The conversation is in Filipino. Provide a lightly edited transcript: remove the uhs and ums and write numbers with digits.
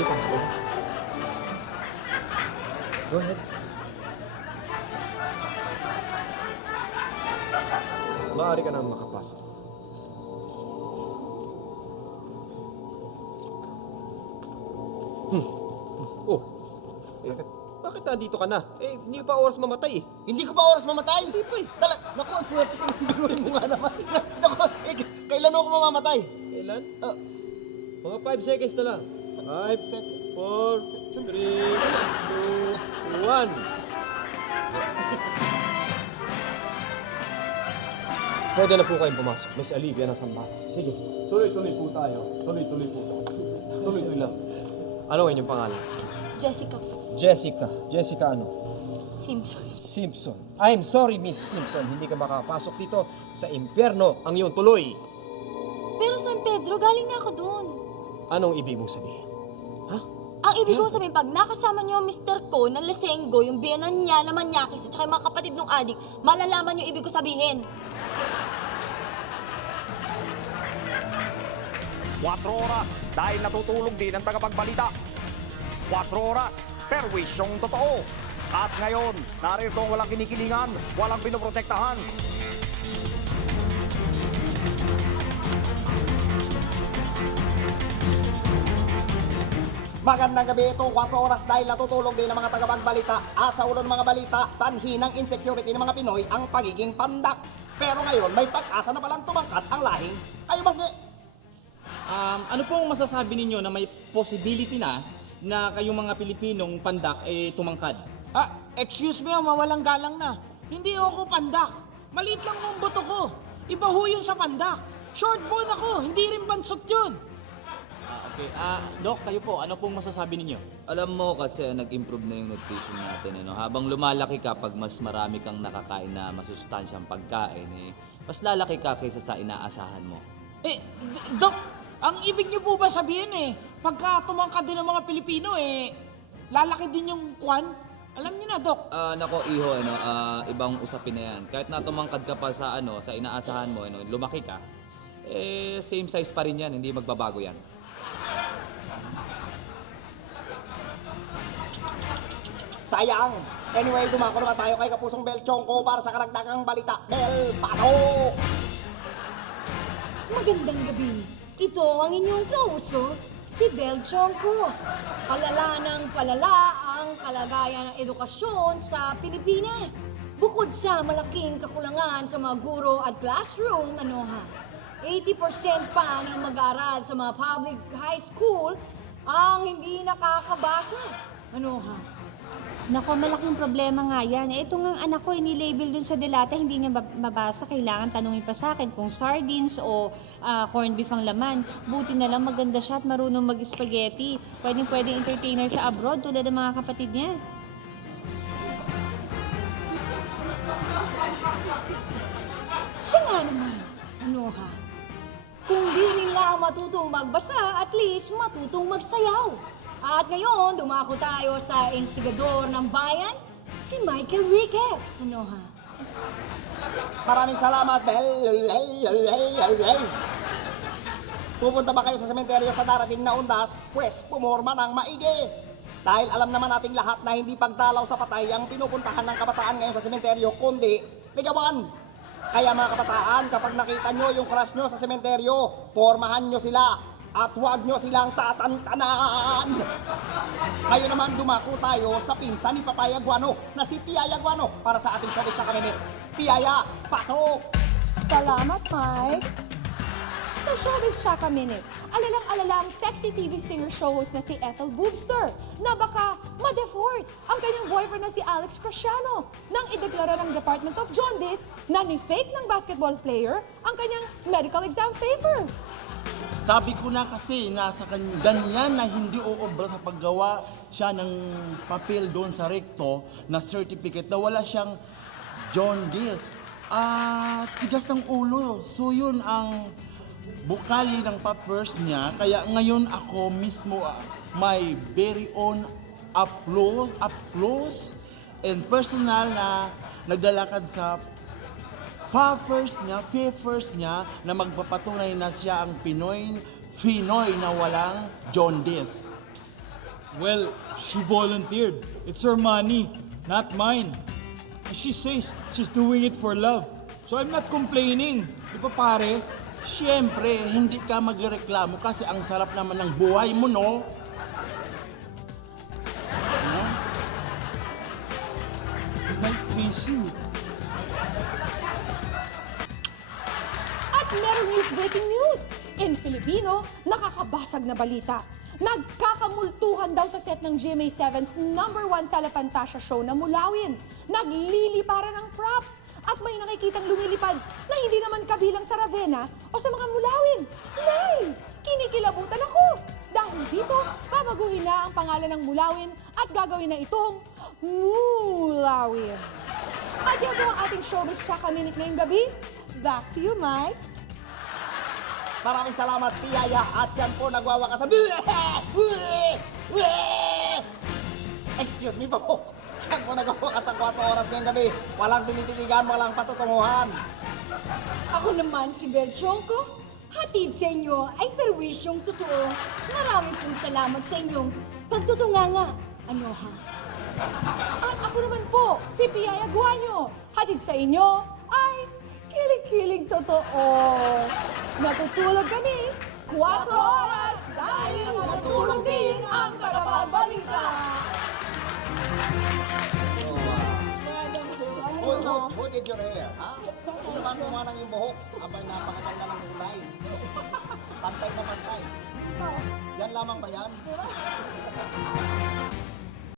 Sige, pasok ko. Go ahead. Maaari ka na makapasok. Oh, bakit nandito ka na? Eh, hindi pa oras mamatay eh. Hindi ko pa oras mamatay. Hindi pa eh. Naku, ang swerte ko. Binuhin mo nga naman. Naku, kailan ako mamamatay? Kailan? Ah, Mga 5 seconds na lang. 5, second. 4, 3, 2, 1. Pwede na po kayong pumasok. Miss Olivia ng Sambales. Sige, tuloy-tuloy po tayo. Tuloy-tuloy po tayo. Tuloy-tuloy lang. Ano ang inyong pangalan? Jessica Jessica. Jessica ano? Simpson. Simpson. I'm sorry, Miss Simpson. Hindi ka makapasok dito sa impyerno ang iyong tuloy. Pero San Pedro, galing na ako doon. Anong ibig mong sabihin? Ha? Ang ibig ko sabihin, pag nakasama niyo ang Mr. Ko na Lesenggo, yung biyanan niya na manyakis, at saka yung mga kapatid ng adik, malalaman niyo ibig ko sabihin. 4 oras dahil natutulog din ang tagapagbalita. 4 oras, perwisyong totoo. At ngayon, narito ang walang kinikilingan, walang pinoprotektahan. Magandang gabi ito, 4 oras dahil natutulog din ang mga tagapagbalita at sa ulo ng mga balita, sanhi ng insecurity ng mga Pinoy ang pagiging pandak. Pero ngayon, may pag-asa na palang tumangkat ang lahing. Kayo bang Ano pong masasabi ninyo na may possibility na kayong mga Pilipinong pandak tumangkad? Excuse me, mawalang galang na. Hindi ako pandak. Maliit lang ang boto ko. Iba ho yun sa pandak. Short bone ako, hindi rin bansot yun. Okay. Doc, kayo po, ano pong masasabi ninyo? Alam mo kasi nag-improve na yung nutrition natin. Ano? Habang lumalaki ka, pag mas marami kang nakakain na masustansyang pagkain, mas lalaki ka kaysa sa inaasahan mo. Dok, ang ibig niyo po ba sabihin pagka tumangkad din ng mga Pilipino lalaki din yung kwan? Alam niyo na, Dok. Nako iho, ibang usapin na yan. Kahit na tumangkad ka pa sa, sa inaasahan mo, lumaki ka, same size pa rin yan, hindi magbabago yan. sayang? Anyway, dumako naman tayo kay Kapusong Bel Chongko para sa karagdagang balita. Bel, paano? Magandang gabi. Ito ang inyong kauso, si Bel Chongko. Palala ng palala ang kalagayan ng edukasyon sa Pilipinas. Bukod sa malaking kakulangan sa mga guro at classroom, 80% pa ng mag-aaral sa mga public high school ang hindi nakakabasa. Nako, malaking problema nga yan. Ito nga anak ko, inilabel dun sa delata, hindi niya mabasa. Kailangan tanungin pa sa akin kung sardines o corned beef ang laman. Buti na lang maganda siya at marunong mag-spaghetti. Pwedeng entertainer sa abroad tulad ng mga kapatid niya. Siya nga naman, Kung di nila matutong magbasa, at least matutong magsayaw. At ngayon, dumako tayo sa instigador ng bayan, si Michael Ricketts. Maraming salamat, Bel. Pupunta ba kayo sa sementeryo sa darating na undas? Pwes, pumorma ng maigi. Dahil alam naman nating lahat na hindi pagdalaw sa patay ang pinupuntahan ng kabataan ngayon sa sementeryo, kundi ligawan. Kaya mga kabataan, kapag nakita nyo yung crush nyo sa sementeryo, pormahan nyo sila at huwag nyo silang tatantanan. Ngayon naman dumako tayo sa pinsan ni Papaya Guano na si Piaya Guano para sa ating showbiz na kaminit. Piaya, pasok! Salamat, Mike! Sa Showbiz Chaka Minute, alalang-alala ang sexy TV singer show host na si Ethel Boobster na baka ma-deport ang kanyang boyfriend na si Alex Cresciano nang ideklara ng Department of Jaundice na ni-fake ng basketball player ang kanyang medical exam papers. Sabi ko na kasi nasa ganyan na hindi uobra sa paggawa siya ng papel doon sa recto na certificate na wala siyang jaundice. Tigas ng ulo. So yun ang bukali ng papers niya. Kaya ngayon ako mismo my very own applause and personal na naglalakad sa papers niya na magpapatunay na siya ang Pinoy na walang jaundice. Well, she volunteered. It's her money, not mine. She says she's doing it for love. So I'm not complaining. Di ba pare? Siyempre, hindi ka magreklamo kasi ang sarap naman ng buhay mo, no? My issue. At meron breaking news! In Filipino, nakakabasag na balita. Nagkakamultuhan daw sa set ng GMA7's #1 telepantasya show na Mulawin. Nagliliparan ng props at may nakikitang lumilipad na hindi naman kabilang sa Ravenna o sa mga Mulawin. Nay! Kinikilabutan ako! Dahil dito, babaguhin na ang pangalan ng Mulawin at gagawin na itong Mulawin. At yan po ang ating showbiz tsaka minute ngayong gabi. Back to you, Mike. Maraming salamat, Piyaya. At yan po, nagwawakas sa... Excuse me po. Yan po, nagwawakas sa 4 oras ngayong gabi. Walang tinititigan, walang patutunguhan. Ako naman si Bel Chongko. Hatid sa inyo ay perwisyong totoo. Maraming pong salamat sa inyong pagtutunganga. Ano ha? At ako naman po, si Piyaya Guanyo. Hatid sa inyo ay kilig-kilig totoo. Natutulog kami 4 oras dahil natutulog din ang tagapagbalita. Who did your hair, ha? Sino ba kumuha ng iyong buhok? Abay, napakaganda ng kulay. Pantay na pantay. Yan lamang ba yan?